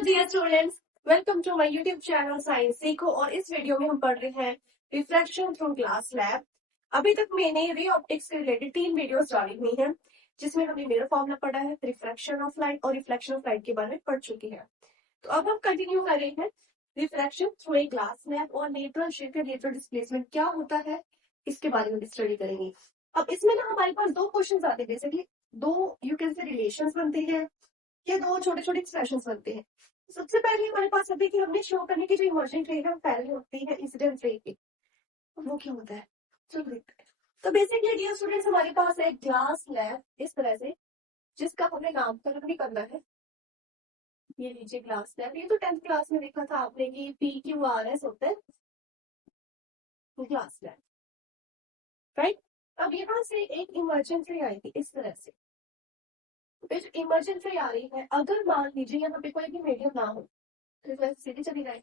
Hello dear students, welcome to my YouTube channel science सीखो। और इस वीडियो में हम पढ़ रहे हैं रिफ्रैक्शन थ्रू ग्लास लैब। अभी तक मैंने रे ऑप्टिक्स से रिलेटेड 3 वीडियोस डाली हुई हैं, जिसमें हमने मिरर फॉर्मूला पढ़ा है, रिफ्रैक्शन ऑफ लाइट और रिफ्लेक्शन ऑफ लाइट के बारे में पढ़ चुके हैं। तो अब हम कंटिन्यू कर रहे हैं refraction through a glass lab और लेटरल शिफ्ट या लेटरल डिस्प्लेसमेंट क्या होता है, इसके बारे में स्टडी करेंगे। अब इसमें ना हमारे पास 2 क्वेश्चन आते हैं, basically 2 you can say relations बनते हैं या 2 छोटे छोटे एक्सप्रेशंस बनते हैं। सबसे पहले हमारे पास अभी कि हमने शो करने की जो इमर्जिंग रे है पहले होती है इंसिडेंट रे की, वो क्या होता है चलो देखते हैं। तो बेसिकली डियर स्टूडेंट्स, हमारे पास है ग्लास लैब इस तरह से, जिसका हमें नामकरण भी करना है। ये लीजिए ग्लास लैब, ये तो 10th क्लास में देखा था आपने कि PQRS होता है ग्लास लैब, राइट। अब यहाँ से एक इमर्जेंट रे आएगी इस तरह से। जो इमर्जेंट रे आ रही है, अगर मान लीजिए यहाँ पे कोई भी मीडियम ना हो तो इस वजह से सीधी चली जाए।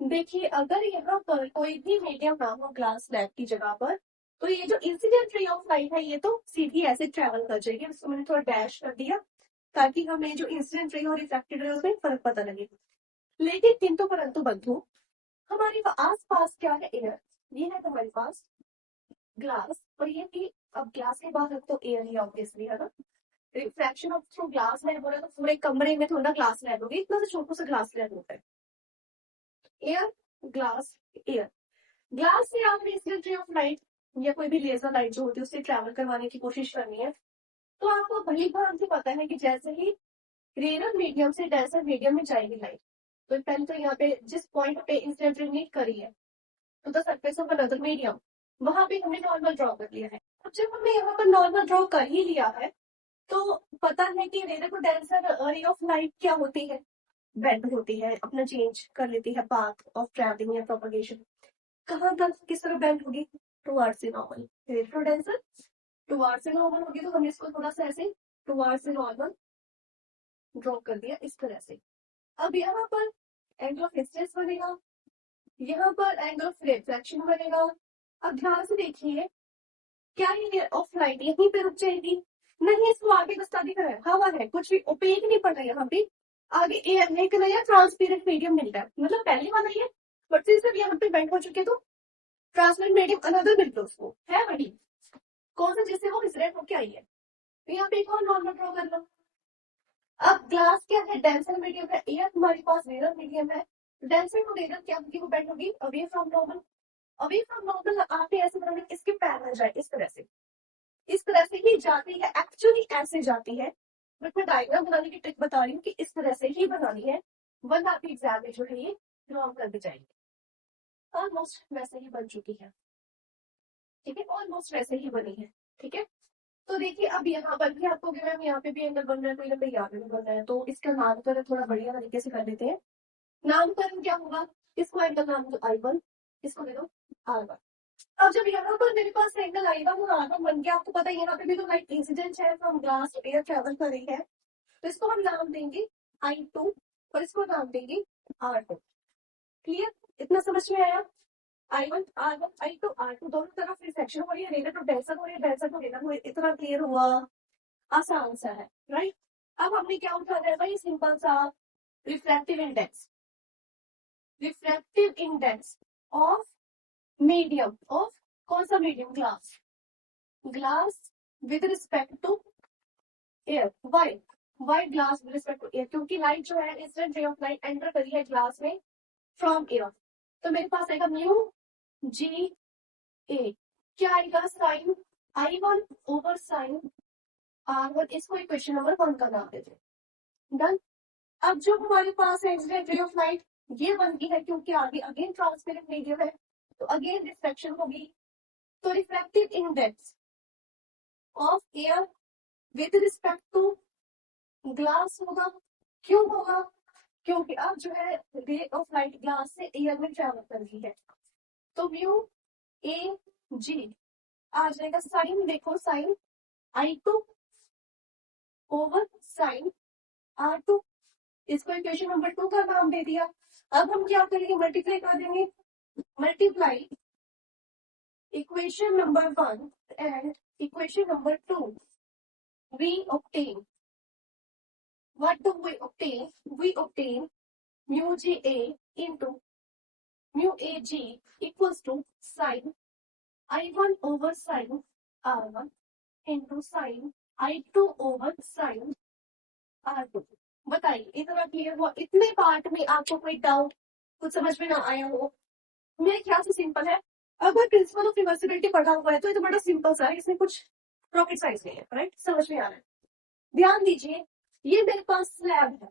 देखिए अगर यहाँ पर कोई भी मीडियम ना हो ग्लास स्लैब की जगह पर, तो ये जो इंसिडेंट रे ऑफ लाइट है ये तो सीधी ऐसे ट्रेवल कर जाएगी। इसको मैंने थोड़ा डैश कर दिया ताकि हमें जो इंसिडेंट रे और रिफ्रैक्टेड रे उसमें फर्क पता लगे। लेकिन किंतु परंतु बंधु, हमारे आस पास क्या है? एयर। ये है हमारे पास ग्लास, और ये भी अब ग्लास के बाहर तो एयर ही ऑब्वियसली है ना। Refraction of through glass lab बोले तो पूरे कमरे में थोड़ा ग्लास लैब होगी, इतना सा छोटू सा ग्लास लैब होता है। Air, glass, air. ग्लास से आपने इंसिडेंट रे ऑफ लाइट या कोई भी लेजर लाइट जो होती है उससे ट्रैवल करवाने की कोशिश करनी है, तो आपको भली भांति पता है कि जैसे ही रेयर मीडियम से डेंसर मीडियम में जाएगी लाइट, तो पहले तो यहाँ पे जिस पॉइंट पे इंसिडेंट रे मीट करी है तो the surface of another medium, वहां पे हमने नॉर्मल ड्रॉ कर लिया है। अब जब हमने यहाँ पर नॉर्मल ड्रॉ कर ही लिया है, तो पता है कि rare to denser ray of light क्या होती है? बेंड होती है, अपना चेंज कर लेती है पाथ ऑफ ट्रैवलिंग या प्रोपगेशन। कहाँ तक किस तरह बेंड होगी? टुवर्ड्स से नॉर्मल। रेट्रो डेंसर टुवर्ड्स से नॉर्मल होगी, तो हमने इसको थोड़ा सा ऐसे टुवर्ड्स से नॉर्मल ड्रॉ कर दिया इस तरह से। अब यहाँ पर एंगल ऑफ इंसिडेंस बनेगा, यहाँ पर एंगल ऑफ रिफ्लेक्शन बनेगा। अब ध्यान से देखिए, क्या ये ऑफ लाइट यहीं पे रुक जाएगी? नहीं, इसको आगे बस्ता दिख रहा है, हवा है, कुछ भी ओपेक नहीं पड़ रहा है यहाँ पे। आगे एयर है कि नया ट्रांसपेरेंट मीडियम मिल रहा है, मतलब पहले वाला ही है, बट सिंस जब यहाँ पे बेंड हो चुके तो ट्रांसपेरेंट मीडियम अनदर मिल रहा उसको है वही कौन सा जिससे वो इंसिडेंट होके आई है। तो यहाँ पे एक और नॉर्मल ड्रॉ कर लो। अब ग्लास क्या है? डेंसर मीडियम है, एयर हमारे पास रेयर मीडियम है। डेंसर टू रेयर क्या होगी? वो बेंड होगी away from normal. Away from normal आपने ऐसे बनाना इसके पैरेलल जाए इस तरह से, इस तरह से ही जाती है, एक्चुअली ऐसे जाती है, बट मैं डायग्राम बनाने की ट्रिक बता रही हूँ कि इस तरह से ही बनानी है, वरना आपकी एग्जाम में जो है ये रॉन्ग कर दी जाएगी। ऑलमोस्ट वैसे ही बन चुकी है, ठीक है, ऑलमोस्ट वैसे ही बनी है, ठीक है। तो देखिए अब यहाँ पर भी आपको मैम यहाँ पे भी एंगल बन रहा है, कोई नंबर यहाँ पे भी बन रहा है, तो इसका नामकरण थोड़ा बढ़िया तरीके से कर देते हैं। नामकरण क्या होगा? इसको एंगल नाम दो I1, इसको दे दो R1। अब जब यहाँ पर मेरे पास एंगल I1 और R1 बन गया, आपको पता है यहाँ पे भी तो लाइट इंसिडेंट है from glass to air travel कर रही है, तो इसको हम नाम देंगे I2 और इसको नाम देंगे R2। क्लियर? इतना समझ में आया? I1 R1 I2 R2 दोनों तरफ रिफ्लेक्शन हो रही है, रेडियल टू डेंसर हो रही है, डेंसर टू रेडियल हो रही है। इतना क्लियर हुआ? आसान सा है, राइट। अब हमने क्या उठाना है भाई? सिंपल सा refractive index. Refractive index of medium, of कौन सा medium? Glass. Glass with respect to air. Why? Why glass with respect to air? क्योंकि लाइट जो है incident ray of light enter करी है ग्लास में फ्रॉम एयर, तो मेरे पास आएगा म्यू जी ए। क्या आएगा? Sine I1 over sine R1। इसको इक्वेशन नंबर 1 का नाम देते हैं। डन। अब जो हमारे पास है इंसिडेंट रे ऑफ लाइट, ये बनती है क्योंकि आगे अगेन ट्रांसपेरेंट मीडियम है, तो अगेन रिफ्लेक्शन होगी। तो reflective index of air with respect to glass होगा। क्यों होगा? क्योंकि अब जो है रे ऑफ लाइट ग्लास से एयर में ट्रेवल कर रही है, तो म्यू ए जी आ जाएगा साइन, देखो sign I2 over sine R2। इसको इक्वेशन नंबर 2 का नाम दे दिया। अब हम क्या करेंगे? मल्टीप्लाई कर देंगे। Multiply equation number 1 and equation number 2, we obtain what do we obtain? We obtain mu GA into mu AG equals to sin I1 over sin R1 into sin I2 over sin R2। बताइए इतना clear हुआ? इतने part में आपको कोई doubt कुछ समझ में ना आया हो? मेरे ख्याल से सिंपल है। अगर प्रिंसिपल ऑफ रिवर्सिबिलिटी पढ़ा हुआ है तो ये तो बड़ा सिंपल सा है, इसमें कुछ रॉकेट साइंस नहीं है, राइट? समझ में आ रहा है? ध्यान दीजिए, ये मेरे पास स्लैब है,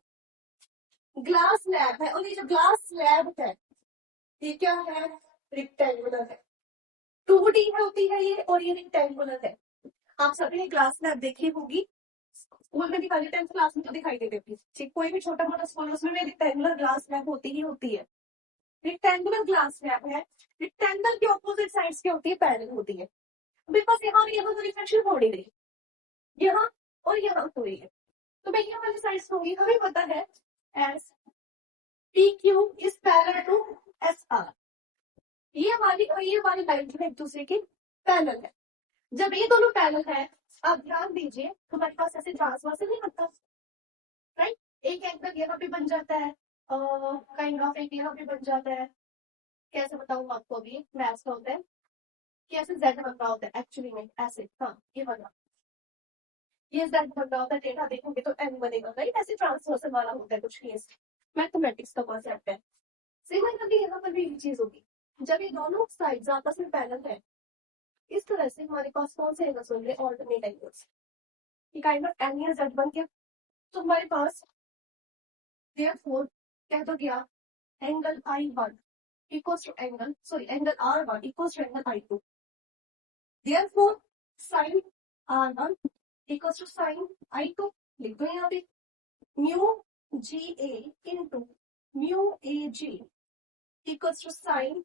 ग्लास स्लैब है, और ये जो ग्लास स्लैब है ये क्या है? रेक्टेंगुलर है। 2D होती है ये, और ये रेक्टेंगुलर है। आप सभी ने ग्लास स्लैब देखी होगी, स्कूल में दिखाई 10th क्लास में तो दिखाई देती थी, ठीक? कोई भी छोटा मोटा स्कूल उसमें रेक्टेंगुलर ग्लास स्लैब होती ही होती है। रेक्टेंगुलर ग्लास स्लैब है, रेक्टेंगल की ऑपोजिट साइड्स क्या होती है? पैरेलल होती है। मेरे पास यहाँ और यहाँ तो रिफ्लेक्शन हो नहीं रही, यहाँ और यहाँ हो रही है, तो मैं यहाँ वाली साइड्स होंगी। हमें पता है S P Q is parallel to S R, ये वाली और ये वाली लाइन जो है एक दूसरे की पैरेलल है। जब ये दोनों पैरेलल है, आप ध्यान दीजिए, हमारे पास ऐसे ट्रांसवर्सल नहीं बनता, राइट? एक एंगल यहाँ पे बन जाता है, काइंड ऑफ एक यहाँ पे बन जाता है। कैसे बताऊं आपको? अभी मैथ्स का होता है कि ऐसे जेड बन रहा होता है एक्चुअली में, ऐसे, हाँ ये बना, ये जेड बन रहा होता है, डेटा देखोगे तो एन बनेगा, राइट? ऐसे ट्रांसवर्सल वाला होता है कुछ केस, मैथमेटिक्स का कॉन्सेप्ट है। सिमिलरली यहाँ पर भी ये चीज होगी, जब ये दोनों साइड्स आपस में पैरेलल है, इस तरह से हमारे पास कौन से एंगल्स होंगे? Alternate angles. ये काइंड ऑफ एन या जेड बन गया, तो हमारे पास देयरफॉर कह दो क्या? Angle I1 equals to angle R1 equals to angle I2। Therefore sin R1 equals to sin I2। लिख दो यहाँ पे mu GA into mu AG equals to sin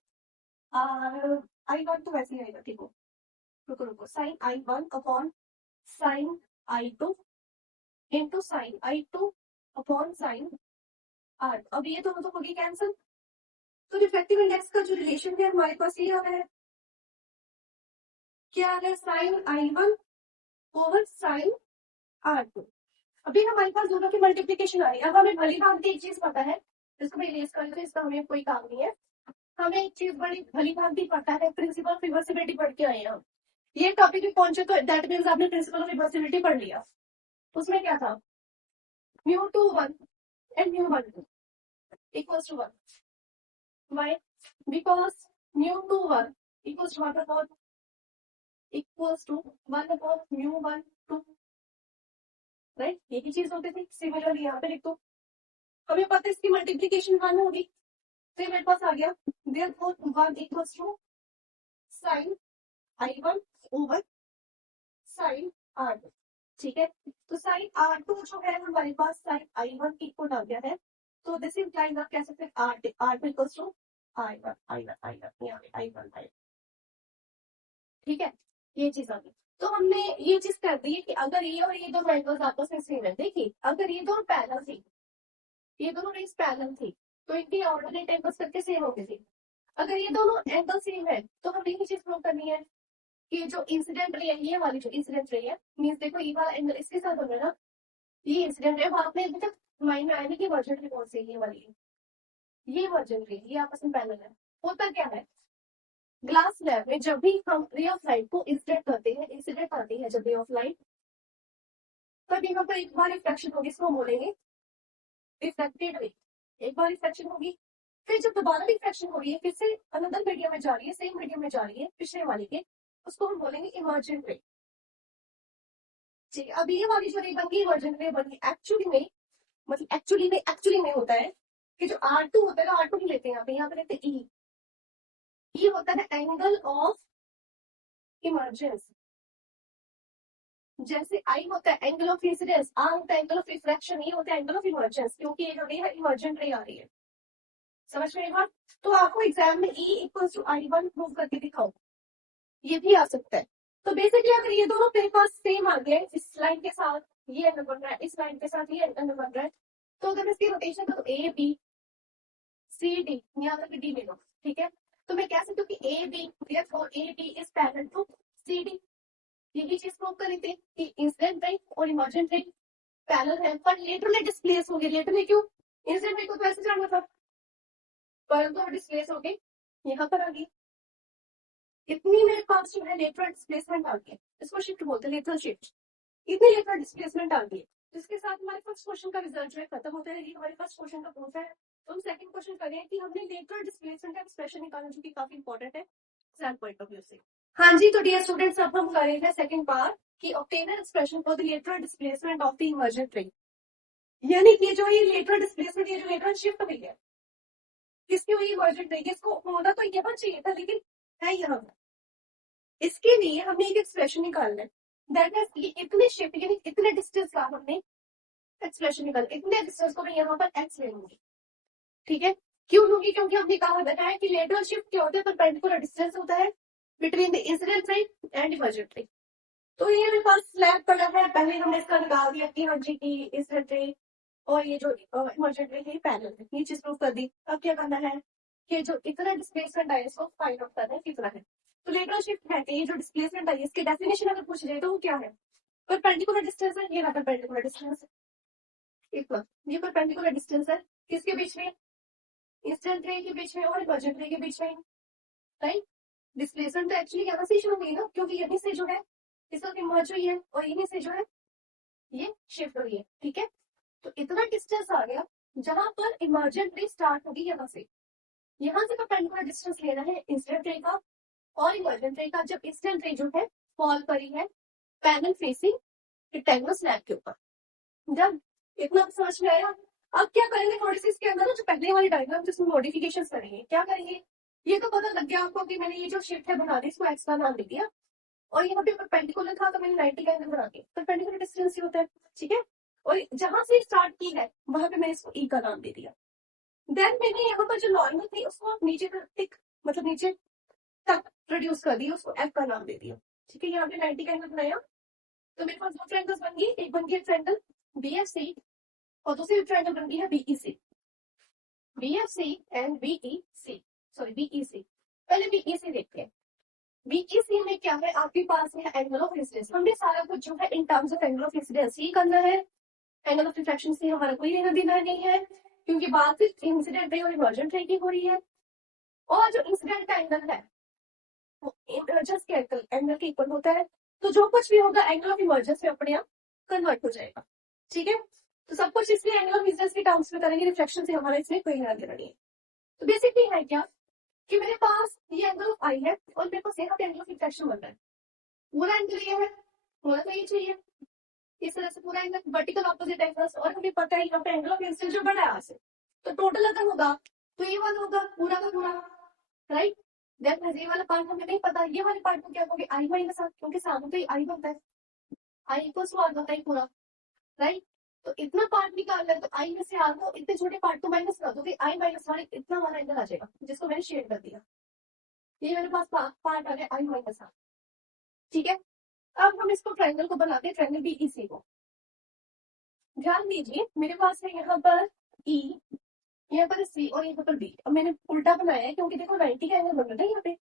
I1 तो वैसे ही आएगा, ठीक हो? रुको रुको, sin I1 upon sin I2 into sin I2 upon sin R। अब ये दोनों तो होगी कैंसिल, तो रिफ्लेक्टिव इंडेक्स का जो रिलेशन है हमारे पास ये आ रहा है, क्या आ रहा है? Sine I1 over sine R2। अभी हमारे पास दोनों की मल्टीप्लीकेशन आ रही है। अब हमें भली भांति एक चीज पता है, इसको मैं इरेज कर दूं, इसका हमें कोई काम नहीं है। हमें एक चीज बड़ी भली भांति पता है, प्रिंसिपल ऑफ रिवर्सिबिलिटी पढ़ के आए हम। ये टॉपिक भी पहुंचे तो दैट मीन्स आपने प्रिंसिपल ऑफ रिवर्सिबिलिटी पढ़ लिया। उसमें क्या था? μ21 and μ12 equals to 1। Why? Because μ21 equals to 1 upon μ12, right? यही चीज होती थी। सिमिलरली यहाँ पे लिख दो, हमें पता है इसकी मल्टीप्लीकेशन 1 होगी, तो मेरे पास आ गया therefore 1 equals to sin I1 over sin R2। ठीक है, तो sin R2 जो है हमारे पास sin I1 इक्वल आ गया है, तो दिस इंप्लाइज आप कह सकते हैं R2 इक्वल्स टू I1। ठीक है, ये चीज आ गई। तो हमने ये चीज कर दी है कि अगर ये और ये दोनों एंगल्स आपस में सेम है, देखिए अगर ये दोनों पैरेलल थी, ये दोनों रेस पैरेलल थी, तो इनकी ऑर्डिनेट एंगल्स करके सेम होगी थी। अगर ये दोनों एंगल सेम है तो हमें ये चीज प्रूव करनी है कि जो इंसिडेंट रे है, ये वाली जो इंसिडेंट रे है, मींस देखो ये वाला एंगल इसके साथ बन रहा है ना, ये इंसिडेंट रे। आपने अभी तक माइंड में आया नहीं कि वर्जन रे कौन सी है? ये वाली है, ये वर्जन रे, ये आपस में पैरेलल है। होता क्या है, ग्लास स्लैब में जब भी हम रे ऑफ लाइट को इंसिडेंट करते हैं, इंसिडेंट आती है जब रे ऑफ लाइट, तब यहाँ पर एक बार रिफ्लेक्शन होगी, इसको बोलेंगे रिफ्लेक्टेड रे। एक बार रिफ्लेक्शन होगी, फिर जब दोबारा रिफ्लेक्शन हो रही है, फिर से अनदर मीडियम में जा रही है, सेम मीडियम में जा रही है पिछले वाली के, उसको हम बोलेंगे इमर्जेंट रे। ठीक है, अब ये वाली जो रे बन गई इमर्जेंट रे बन गई। एक्चुअली में मतलब एक्चुअली में होता है कि जो R2 होता है ना, R2 नहीं लेते यहाँ पे लेते E। ये होता है एंगल ऑफ इमर्जेंस। जैसे I होता है एंगल ऑफ इंसिडेंस, R होता है एंगल ऑफ रिफ्रैक्शन, ये होता है एंगल ऑफ इमर्जेंस, क्योंकि ये जो रे है इमर्जेंट रे आ रही है। समझ में बात? तो आपको एग्जाम में E equals to I1 prove करके दिखाओ, ये भी आ सकता है। तो बेसिकली अगर ये दोनों मेरे पास सेम आ गए, इस लाइन के साथ ये एंगल बन रहा है, इस लाइन के साथ ये एंगल बन रहा है, तो अगर इसकी रोटेशन करो A B C D, यहाँ तक D ले लो, ठीक है? तो मैं कह सकती हूँ कि A B is parallel to C D। यही चीज प्रूव करी थी कि इंसिडेंट रे और इमर्जेंट रे पैरेलल है पर लेटरली डिस्प्लेस हो गए। लेटरली क्यों? इंसिडेंट रे को तो ऐसे जाना था, परंतु वो डिस्प्लेस हो गई, यहाँ पर आ गई। इतनी मेरे पास जो है लेटरल डिस्प्लेसमेंट आ गई, इसको शिफ्ट बोलते हैं, लेटरल शिफ्ट। इतनी लेटरल डिस्प्लेसमेंट आ गई, जिसके साथ हमारे फर्स्ट क्वेश्चन का रिजल्ट जो है खत्म होता है। ये हमारे फर्स्ट क्वेश्चन का प्रूफ है। तो हम सेकंड क्वेश्चन करें कि हमने लेटरल डिस्प्लेसमेंट का एक्सप्रेशन निकाला, जो कि काफी इंपॉर्टेंट है एग्जाम पॉइंट ऑफ व्यू से। हाँ जी, तो डियर स्टूडेंट्स, अब हम करेंगे सेकंड पार्ट कि obtain an expression for the lateral displacement of the emergent रे। यानी कि जो ये लेटरल डिस्प्लेसमेंट, ये जो लेटरल शिफ्ट हुई है, किसकी हुई? इमर्जेंट रे की। इसको होना तो यहाँ चाहिए था, लेकिन है यहाँ। इसके लिए हमें एक एक्सप्रेशन निकालना है, दैट इज ये इतने शिफ्ट यानी इतने डिस्टेंस का हमने एक्सप्रेशन निकाल, इतने डिस्टेंस को मैं यहाँ पर एक्स ले लूंगी। ठीक है, क्यों लूंगी? क्योंकि हमने कहा बताया कि लेटरल शिफ्ट क्या होता है? परपेंडिकुलर डिस्टेंस होता है between the incident ray and emergent रे। तो ये मेरे पास स्लैब पड़ा है, पहले हमने इसका निकाल दिया कि हाँ जी की इंसिडेंट रे और ये जो इमर्जेंट रे है पैरेलल है, ये चीज प्रूव कर दी। अब क्या करना है कि जो इतना डिस्प्लेसमेंट है इसको फाइंड आउट करना है कितना है। तो लेटरल शिफ्ट है कि ये जो डिस्प्लेसमेंट है इसकी डेफिनेशन अगर पूछ जाए तो वो क्या है? परपेंडिकुलर डिस्टेंस है, ये ना परपेंडिकुलर डिस्टेंस इतना, ये परपेंडिकुलर डिस्टेंस है किसके बीच में? इंसिडेंट रे के बीच में और इमर्जेंट रे के बीच में, राइट। डिस्प्लेसमेंट तो एक्चुअली यहाँ से शुरू हुई ना, क्योंकि यहीं से जो है इसका इमर्ज हुई है और यहीं से जो है ये शिफ्ट हुई है। ठीक है, तो इतना डिस्टेंस आ गया जहां पर इमर्जेंट रे स्टार्ट होगी यहाँ से। यहाँ से परपेंडिकुलर डिस्टेंस लेना है इंसिडेंट रे का और इमर्जेंट रे का, जब इंसिडेंट रे जो है फॉल करी है पैनल फेसिंग रेक्टेंगुलर स्लैब के ऊपर। जब इतना समझ में आया, अब क्या करेंगे? थोड़ी सी इसके अंदर ना जो पहले वाली डायग्राम जिसमें मॉडिफिकेशन करेंगे। क्या करेंगे? ये तो पता लग गया आपको कि मैंने ये जो शिफ्ट है बना दी, इसको एक्स का नाम दे दिया, और यहाँ पे परपेंडिकुलर था तो मैंने 90 का एंगल बना दिया। परपेंडिकुलर डिस्टेंस ही होता है, ठीक है। और जहां से स्टार्ट की है वहां पे मैंने इसको ई का नाम दे दिया। देन मैंने यहाँ पर जो नॉर्मल थी उसको नीचे तक टिक, मतलब नीचे तक प्रोड्यूस कर दिया, उसको एफ का नाम दे दिया। ठीक है, यहाँ पे 90 का एंगल बनाया तो मेरे पास दो ट्रायंगल्स बन गई। एक बन गया ट्रायंगल बी एफ सी और दूसरी ट्रायंगल बन गई है B E C. BFC and BEC, sorry BEC। पहले BEC देखते हैं। BEC में क्या है? आपके पास है एंगल ऑफ इंसिडेंस। हमने सारा कुछ जो है in terms of angle of incidence ही करना है। एंगल ऑफ रिफ्रैक्शन से हमारा कोई लेना देना नहीं है, क्योंकि बात सिर्फ इंसिडेंट रे और इमर्जेंट रे की हो रही है। और जो इंसिडेंट का एंगल है वो इमर्जेंस के एंगल के इक्वल होता है, तो जो कुछ भी होगा एंगल ऑफ इमर्जेंस में अपने आप कन्वर्ट हो जाएगा। ठीक है, तो सब कुछ इसलिए एंगल ऑफ इंसिडेंस के टर्म्स में करेंगे, रिफ्लेक्शन से हमारा इसमें कोई लेना देना नहीं है। तो बेसिकली है क्या कि मेरे पास ये एंगल ऑफ आई है और मेरे पास यहाँ पे एंगल ऑफ रिफ्लेक्शन बन रहा है। पूरा एंगल ये है, होना तो ये चाहिए इस तरह से पूरा एंगल वर्टिकल ऑपोजिट एंगल्स, और हमें पता है यहाँ पे एंगल ऑफ इंसिडेंस जो बड़ा है यहाँ से, तो टोटल अगर होगा तो ये वाला होगा पूरा का पूरा, राइट। देन ये वाला पार्ट हमें नहीं पता, ये वाले पार्ट को क्या कहोगे? आई माइनस आर, क्योंकि सामने तो ये आई बनता है, आई इक्वल्स टू आर होता है पूरा, राइट। तो इतना पार्ट निकालना है तो आई में से आर को इतने छोटे पार्ट को माइनस कर दो, आई माइनस आर इतना वाला एंगल आ जाएगा, जिसको मैंने शेड कर दिया। ये मेरे पास पार्ट आ गया आई माइनस आर। ठीक है, अब हम इसको ट्रायंगल को बनाते हैं, ट्रायंगल बीईसी को। ध्यान दीजिए मेरे पास है यहाँ पर ई, यहाँ पर सी और यहाँ पर बी। अब मैंने उल्टा बनाया है क्योंकि देखो 90 का एंगल बन रहा है यहाँ पे,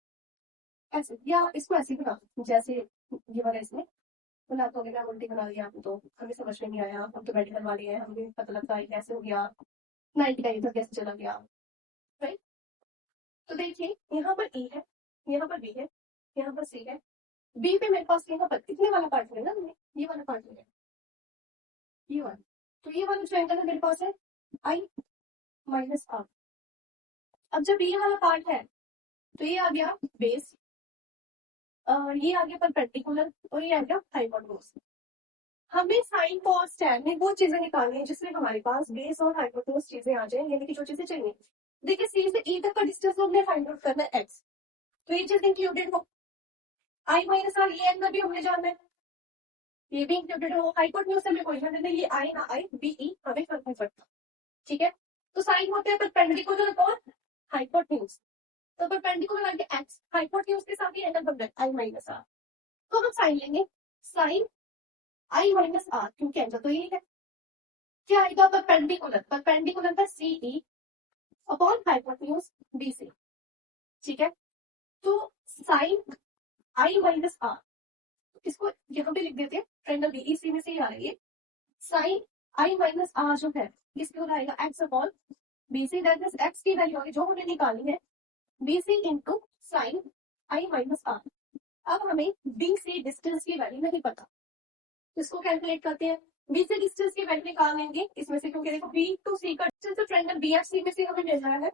ऐसे, या इसको ऐसे बना जैसे ये वाला इसमें बना, तो मैं उल्टी बना दिया तो हमें समझ में नहीं आया। हम तो मेडिकल वाले हैं, हमें पता लगता है कैसे हो गया 90 का इधर कैसे चला गया, राइट। तो देखिए यहाँ पर ई है, यहाँ पर बी है, यहाँ पर सी है। बी पे मेरे पास यहाँ पर कितने वाला पार्ट है ना, ये वाला पार्ट है, ये वाला। तो ये वाला जो एंगल है मेरे पास है आई माइनस आर। अब जब ये वाला पार्ट है तो ये आ गया बेस, ये आ गया परपेंडिकुलर और ये आ गया हाइपोटेन्यूज। हमें साइन कॉस टैन में वो चीजें निकालनी है जिसमें हमारे पास बेस और हाइपोटेन्यूज चीजें आ जाए, यानी कि जो चीजें चाहिए। देखिए सी से ई तक का डिस्टेंस हमने फाइंड आउट करना है एक्स, तो ये चीज इंक्लूडेड हो। आई माइनस आर ये एंगल भी हमने जानना है, ये भी इंक्लूडेड हो। हाइपोटेन्यूज से हमें कोई लेना नहीं, ये आई ना आई बीई हमें फर्क नहीं पड़ता। ठीक है, तो साइन होते हैं परपेंडिकुलर अपॉन हाइपोटेन्यूज, तो परपेंडिकुलर आगे एक्स, हाइपोटेन्यूज के साथ ही एंगल बन रहा है आई माइनस आर। तो हम साइन लेंगे साइन आई माइनस आर, क्योंकि एंगल तो यही है। क्या आएगा? परपेंडिकुलर, परपेंडिकुलर का सीई अपॉन हाइपोटेन्यूज बीसी। ठीक है, तो साइन आई माइनस आर, इसको यहाँ पे लिख देते हैं, ट्रायंगल बीईसी में से ही आ रही है। साइन आई माइनस आर जो है इसकी हो जाएगा x upon B C, that means x की वैल्यू होगी जो हमने निकाली है बीसी इंटू साइन आई माइनस आर। अब हमें बीसी डिस्टेंस की वैल्यू नहीं पता, इसको कैलकुलेट करते हैं। बी से डिस्टेंस की वैल्यू निकाल लेंगे इसमें से, क्योंकि देखो बी टू सी का डिस्टेंस ट्रायंगल बीएफसी में से हमें मिल रहा है।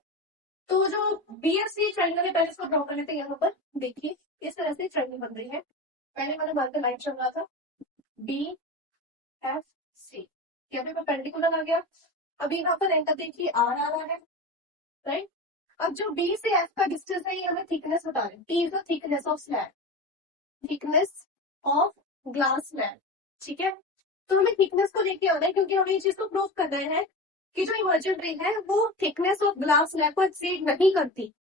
तो जो बीएफसी ट्रायंगल है पहले इसको ड्रॉ कर लेते हैं। यहाँ पर देखिए इस तरह से ट्रायंगल बन रही है। पहले मैंने मार्कर लाइन चल रहा था बी एफ सी, यहाँ पे परपेंडिकुलर आ गया। अभी यहाँ पर एंकर देखिए आर आ रहा है, राइट। अब जो बी से एफ का डिस्टेंस है ये हमें थिकनेस बता रहे हैं। T is the thickness of slab, thickness of glass slab, ठीक है। तो हमें थिकनेस को लेके आना है, क्योंकि हमें ये चीज को प्रूव करना है कि जो इमर्जेंट रे है वो थिकनेस ऑफ ग्लास स्लैब को एक्सीड नहीं करती।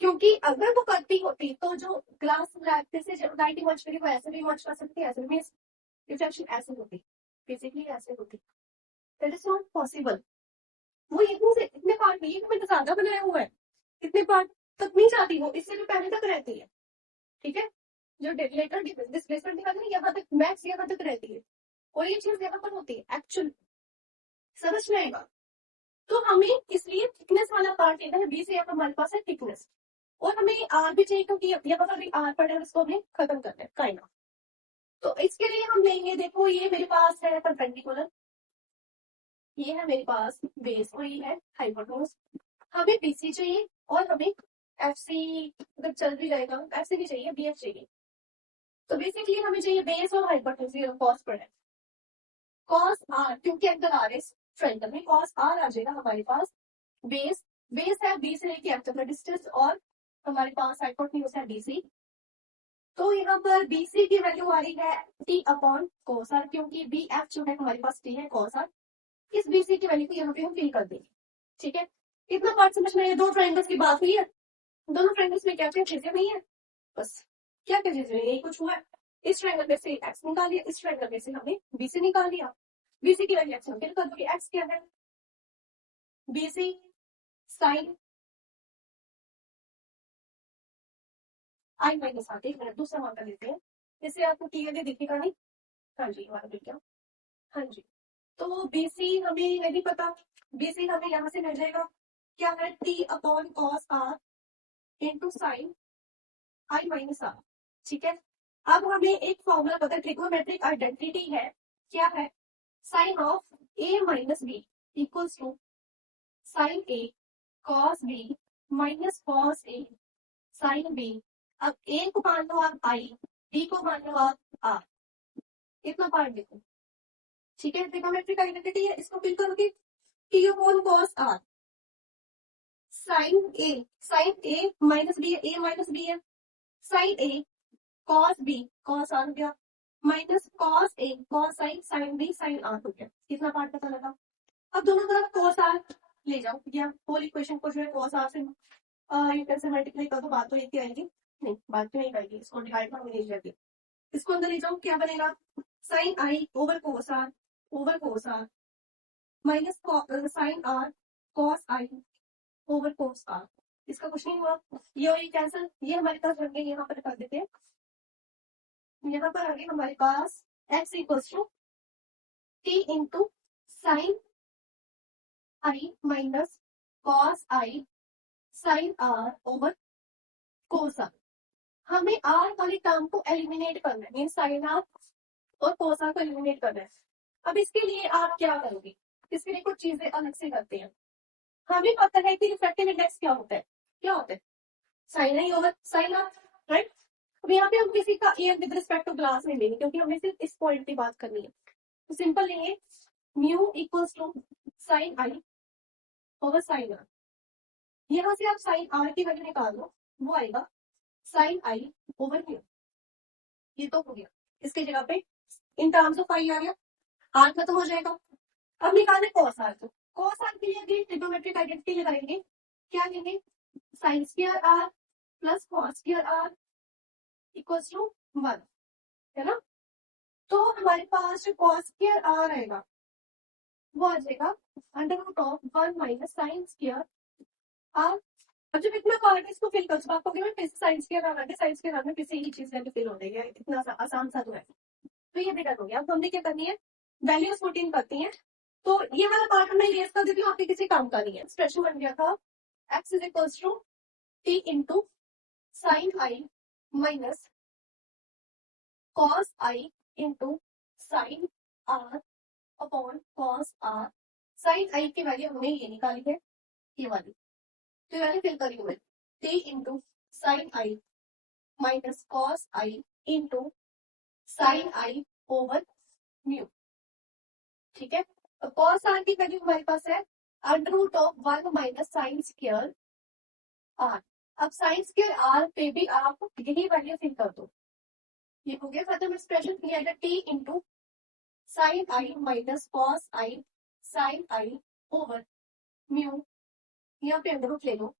क्योंकि अगर वो करती होती तो जो ग्लास स्लैब से लाइट इमर्ज करी वो ऐसे भी इमर्ज कर सकती है, ऐसे भी रिफ्लेक्शन ऐसे होती, बेसिकली ऐसे होती। That is not possible. वो इतने पार्ट नहीं है कि मैंने ज्यादा बनाया हुआ है, इतने पार्ट तक नहीं जाती, वो इससे भी पहले तक रहती है, ठीक है। जो लेटर डिस्प्लेसमेंट दिखाते हैं यहाँ तक, मैक्स यहाँ तक रहती है, और ये चीज यहाँ पर होती है एक्चुअल, समझ में आएगा। तो हमें इसलिए थिकनेस वाला पार्ट लेना है। बी से यहाँ पर हमारे पास है थिकनेस, और हमें आर भी चाहिए क्योंकि यहाँ पर भी आर पड़ा है, उसको हमें खत्म करना है काइंड ऑफ। तो इसके लिए हम लेंगे, देखो ये मेरे पास है परपेंडिकुलर, ये है मेरे पास बेस और ये है हाइपोटेन्यूज। हमें बीसी चाहिए और हमें एफ सी, अगर चल भी जाएगा एफ सी भी चाहिए, बी एफ चाहिए। तो बेसिकली हमें चाहिए बेस और हाइपोटेन्यूज कॉस पर है, कॉस आर, क्योंकि अंदर आर इस ट्रायंगल में कॉस आर आ जाएगा हमारे पास। बेस, बेस है बी से लेके एफ तक का डिस्टेंस, और हमारे पास हाइपोटेन्यूज है बीसी। तो यहाँ पर बीसी की वैल्यू आ रही है टी अपॉन कोस आर, क्योंकि बी एफ जो है हमारे पास टी है कोस आर। इस बीसी की वैल्यू को यहाँ पे हम फिल कर देंगे, ठीक है। इतना पार्ट समझ में आया। दो ट्रायंगल्स की बात हुई है, दोनों ट्रायंगल्स में क्या क्या चीजें नहीं है, बस क्या क्या चीजें यही कुछ हुआ है। इस ट्रायंगल में से एक्स निकाल लिया, इस ट्रायंगल में से हमने बीसी निकाल लिया। बीसी की वैल्यू एक्स हम फिल कर दोगे, एक्स क्या है बीसी साइन आई माइनस आर। एक मिनट दूसरा मार्कर लेते हैं, इससे आपको क्लियरली दिखेगा नहीं। हाँ जी हमारा बिल क्या, हाँ जी। तो बीसी हमें नहीं पता, बीसी हमें यहाँ से मिल जाएगा क्या है T upon cos R into sine आई माइनस आर, ठीक है। अब हमें एक फॉर्मूला पता है, ट्रिग्नोमेट्रिक आइडेंटिटी है, क्या है sine of A minus B equals to sine A cos B minus cos A sine B. अब ए को मान लो आप आई, बी को मान लो आप आर, इतना पार्ट देखो, ठीक है। ट्रिग्नोमेट्रिक आइडेंटिटी है, इसको फिल करोगे T upon cos are sine A minus B है, ए माइनस बी है, sine A cos B cos R हो गया, minus cos A cos sine sine B sine R हो गया। कितना पार्ट पता लगा। अब दोनों तरफ कॉस आर ले जाओ, या होल इक्वेशन को जो है कॉस आर से ये कैसे मल्टीप्लाई कर दो, बात तो एक ही आएगी, नहीं बात तो नहीं आएगी, इसको डिवाइड में ले जाएगी, इसको अंदर ले जाओ, क्या बनेगा साइन आई over cos R minus sine R cos आई ओवर कोस आर। इसका कुछ नहीं हुआ, ये और ये कैंसिल, ये हमारे पास बन गए, यहाँ पर कर देते हैं। यहाँ पर आगे हमारे पास x equals to T into sine I minus cos I sine R over cos R. हमें आर वाले टर्म को एलिमिनेट करना है, मीन साइन आर और कोस आर को एलिमिनेट करना है। अब इसके लिए आप क्या करोगे, इसके लिए कुछ चीजें अलग से करते हैं। हमें पता है कि रिफ्रैक्टिव इंडेक्स क्या होता है, क्या होता है साइन आई ओवर साइन आर, राइट। अब यहाँ पे हम किसी का air with respect to glass नहीं लेंगे, क्योंकि हमें सिर्फ इस पॉइंट की बात करनी है। तो सिंपल लेंगे mu equals to sine I over sine R. यहाँ से आप साइन आर की वैल्यू निकाल लो, वो आएगा साइन आई ओवर म्यू, ये तो हो गया। इसकी जगह पे इन टर्म्स ऑफ आई आ गया, आर खत्म हो जाएगा। अब निकालें कॉस आर, तो कॉस आर के लिए अगेन ट्रिग्नोमेट्रिक आइडेंटिटी लगाएंगे, क्या लेंगे sine square R plus cos square R equals to 1, है ना। तो हमारे पास जो कॉस स्क्वायर आर आएगा वो आ जाएगा under root of 1 minus sine square R. अब जब इतना पार्ट इसको फिल कर, जब आपको मैं साइन स्क्वायर आर आगे साइन स्क्वायर आर में किसी ही चीज में फिल हो जाएगा, इतना आसान सा तो है। तो ये भी डन हो गया। अब हमने क्या करनी है वैल्यूज पुट इन करती हैं। तो ये वाला पार्ट मैं इरेज कर देती हूँ, आपके किसी काम का नहीं है। एक्सप्रेशन बन गया था x is equals to T into sine I minus cos I into sine r upon cos are. Sine i की वैल्यू हमने ये निकाली है, ये वाली, तो वैल्यू फिल करी हुई टी इंटू साइन आई माइनस कॉस आई इंटू साइन आई ओवर म्यू। ठीक है, कॉस आर की वैल्यू हमारे पास है under root of 1 minus sine square R. अब साइन स्क्वायर आर पे भी आप यही वैल्यू फिल कर दो। ये हो गया खत्म एक्सप्रेशन। किया जाए टी इंटू साइन आई माइनस कॉस आई साइन आई ओवर म्यू, यहाँ पे अंडर रूट ले लो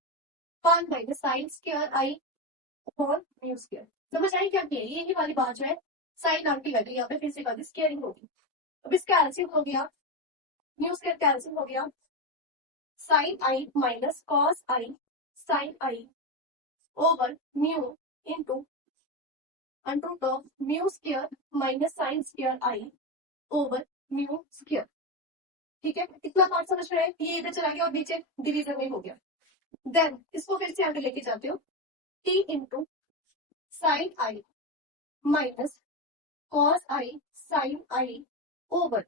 1 minus sine square I over mu square. समझ आई क्या किया? ये वाली बात जो है साइन आर की वैल्यू यहाँ पे फिर से कर दी, स्क्वायरिंग होगी। अब इसका एलसीएम हो गया, म्यू स्क्वायर का एलसीएम हो गया sine I minus cos I sine I over mu into under root of mu square minus sine square I over mu square. ठीक है, इतना पार्ट समझ रहे हैं? ये इधर चला गया और नीचे डिवीजन में हो गया। देन इसको फिर से आगे लेके जाते हो T into sine I minus cos I sine I over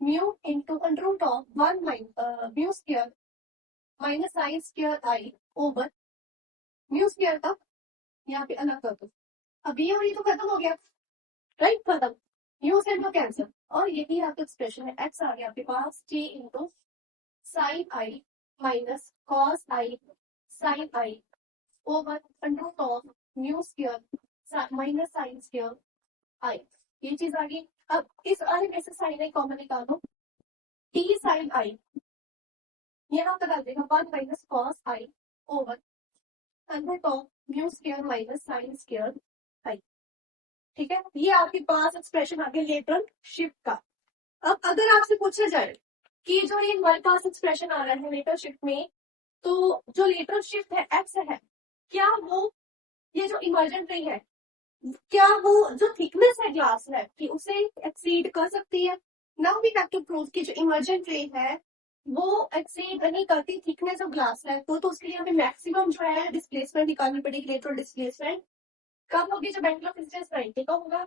mu into under root of 1 mu square minus sine square I over mu square का यहाँ पे अलग कर दो। अब ये और ये तो खत्म हो गया, राइट? खत्म, म्यू से म्यू कैंसिल, और यही आपका एक्सप्रेशन है। एक्स आ गया आपके पास t into sine I minus cos I sine I over under root of mu square minus sine square i. ये चीज आ गई। अब इस वाले में से साइन आई कॉमन निकाल दो, टी साइन आई यहाँ पर डाल देगा 1 minus cos I over under root of mu square minus sine square i. ठीक है, ये आपके पास एक्सप्रेशन आ गया लेटरल शिफ्ट का। अब अगर आपसे पूछा जाए कि जो ये हमारे पास एक्सप्रेशन आ रहा है लेटरल शिफ्ट में, तो जो लेटरल शिफ्ट है एक्स है, क्या वो ये जो इमर्जेंट रे है, क्या वो जो थिकनेस है ग्लास है कि उसे एक्सीड कर सकती है? Now we have to prove कि जो इमर्जेंट रे है वो एक्सीड नहीं करती थिकनेस ऑफ ग्लास है। तो उसके लिए हमें मैक्सिमम जो है डिस्प्लेसमेंट निकालनी पड़ेगी। लेटरल डिस्प्लेसमेंट कब होगी? जब एंगल ऑफ इंसिडेंस 90 का होगा।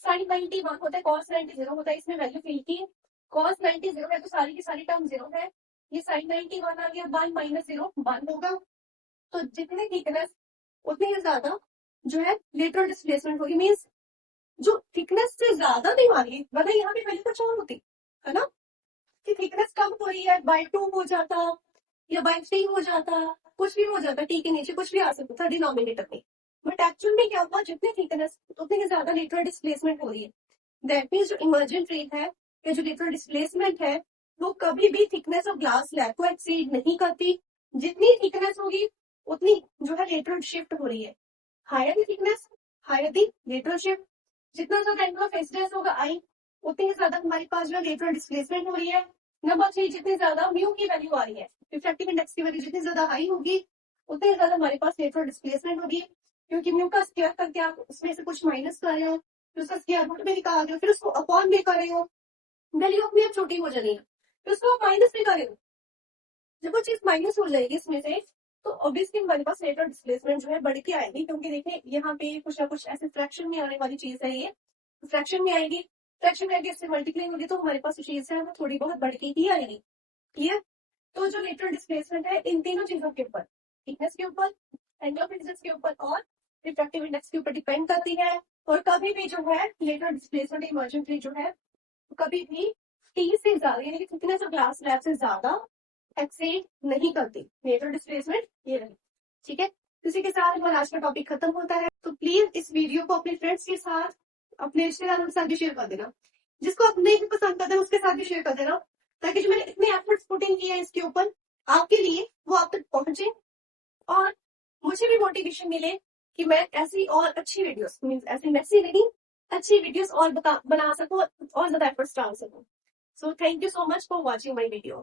साइन 90 1 होता है, कॉस 90 0 होता है। इसमें वैल्यू फिल की, कॉस 90 0 है तो सारी की सारी टर्म 0 है। ये साइन 90 1 आ गया, 1 माइनस 0 1 होगा। तो जितनी थिकनेस उतनी ही ज्यादा जो है लेटरल डिस्प्लेसमेंट होगी। मीन्स जो थिकनेस से ज्यादा नहीं मानी, वरना यहाँ पे वैल्यू कुछ और होती है ना, कि थिकनेस कम हो रही है, बाय 2 हो जाता या बाय 3 हो जाता, कुछ भी हो जाता, टी के नीचे कुछ भी आ सकता था डिनोमिनेटर में। बट एक्चुअल में क्या हुआ, जितनी थिकनेस उतनी ही ज्यादा लेटरल डिस्प्लेसमेंट हो रही है। दैट मीन्स जो इमर्जेंट रेट है या जो लेटरल डिस्प्लेसमेंट है वो कभी भी थिकनेस ऑफ ग्लास स्लैब को एक्सीड नहीं करती। जितनी थिकनेस होगी उतनी जो है लेटरल शिफ्ट हो रही है। हायर दी थिकनेस हायर दी लेटरल शिफ्ट। जितना ज्यादा एंगल ऑफ इंसिडेंस होगा आई, उतनी ही ज्यादा हमारे पास जो लेटरल डिस्प्लेसमेंट हो रही है। नंबर 3, जितनी ज्यादा म्यू की वैल्यू आ रही है, रिफ्रैक्टिव इंडेक्स की वैल्यू जितनी ज्यादा हाई होगी उतनी ज्यादा हमारे पास लेटरल डिस्प्लेसमेंट होगी। क्योंकि म्यू का स्क्वायर करके आप उसमें से कुछ माइनस कर रहे हो, फिर उसका स्क्वायर रूट में निकाल रहे हो, फिर उसको अपॉन में कर रहे हो, वैल्यू अपनी आप छोटी हो जाएगी, फिर उसको आप माइनस में कर रहे हो। जब वो चीज माइनस हो जाएगी इसमें से, तो ऑब्वियसली हमारे पास लेटरल डिस्प्लेसमेंट जो है बढ़ के आएगी। क्योंकि देखिए यहाँ पे कुछ ना कुछ ऐसे फ्रैक्शन में आने वाली चीज है, ये फ्रैक्शन में आएगी, फ्रैक्शन में इससे मल्टीप्लाई होगी, तो हमारे पास जो चीज है वो थोड़ी बहुत बढ़ के ही आएगी। क्लियर? तो जो लेटरल डिस्प्लेसमेंट है इन तीनों चीजों के ऊपर, थिकनेस के ऊपर, एंगल ऑफ इंसिडेंस के ऊपर और रिफ्रैक्टिव इंडेक्स के ऊपर डिपेंड करती है। और कभी भी जो है लेटरल डिस्प्लेसमेंट इमर्जेंट रे जो है कभी भी टी से ज्यादा यानी कि थिकनेस ऑफ ग्लास स्लैब से ज्यादा एक्सीड नहीं करती। लेटरल डिस्प्लेसमेंट ये रही। ठीक है, इसी के साथ हमारा आज का टॉपिक खत्म होता है। तो प्लीज इस वीडियो को अपने फ्रेंड्स के साथ, अपने रिश्तेदारों के साथ भी शेयर कर देना। जिसको आप नहीं भी पसंद करते हैं उसके साथ भी शेयर कर देना, ताकि जो मैंने इतने एफर्ट्स पुटिंग किए हैं इसके ऊपर आपके लिए वो आप तक पहुंचे और मुझे भी मोटिवेशन मिले कि मैं ऐसी और अच्छी वीडियोस, मींस ऐसी मैसी नहीं, अच्छी वीडियोस और बना सकूं और ज्यादा एफर्ट्स डाल सकूं। So thank you so much for watching my video.